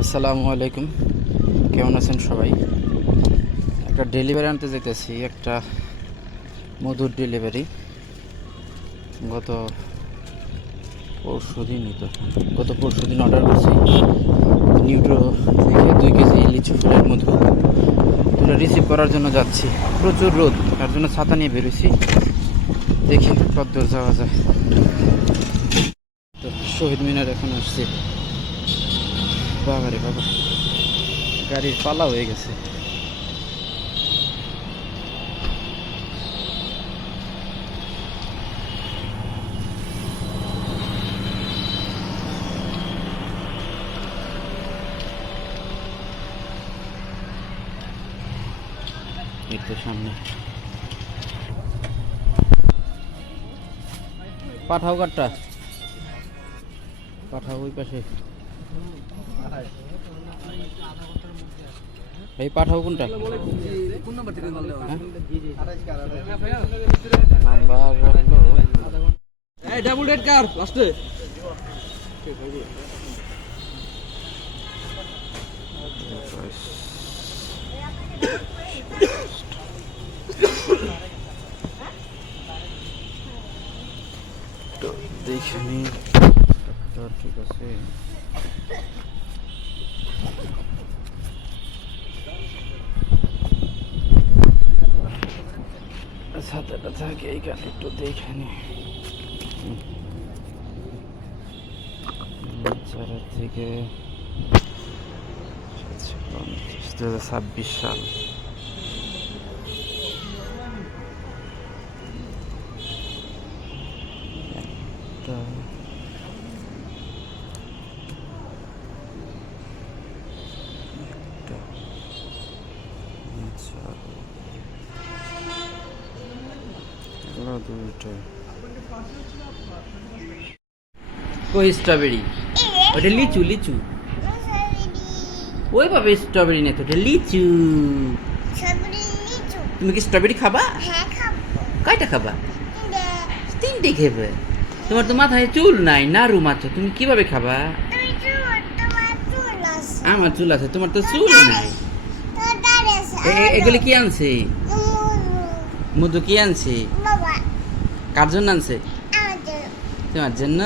আসসালামু আলাইকুম, কেমন আছেন সবাই? একটা ডেলিভারি আনতে যেতেছি, একটা মধুর ডেলিভারি। গত পরশু দিন অর্ডার করছি নিউট্রো থেকে 2 কেজি লিচু ফুলের মধু। তুলে রিসিভ করার জন্য যাচ্ছি। প্রচুর রোদ, তার জন্য ছাতা নিয়ে বেরোছি, দেখি কতদূর যাওয়া যায়। তো শহীদ মিনার এখন আসছি। বাবারে বাবা, গাড়ির পালা হয়ে গেছে। এই তো সামনে পাঠাও, কাঠটা পাঠাও ওই পাশে। এই পাঠাও কোনটা? নাম্বার হলো ডাবল রেড কার লাস্টে তো দেখি ঠিক আছে। ছাতাটা থাকে এইখানে, একটু দেখে নি। 4 থেকে 2026 সাল। একটা দুইটা কই স্ট্রবেরি? ওটা লিচু, লিচু ওই পাবে। স্ট্রবেরি নেই তো, ওটা লিচু। তুমি কি স্ট্রবেরি খাবা? কয়টা খাবা? 3টে খাবে। তোমার তো মাথায় চুল নাই, নাড়ু মাত্র, তুমি কিভাবে খাবা? আমার চুল আছে, তোমার তো চুল নাই। এগুলি কি আনছে? মধু কি আনছে? কার জন্য আনছে? তোমার জন্য।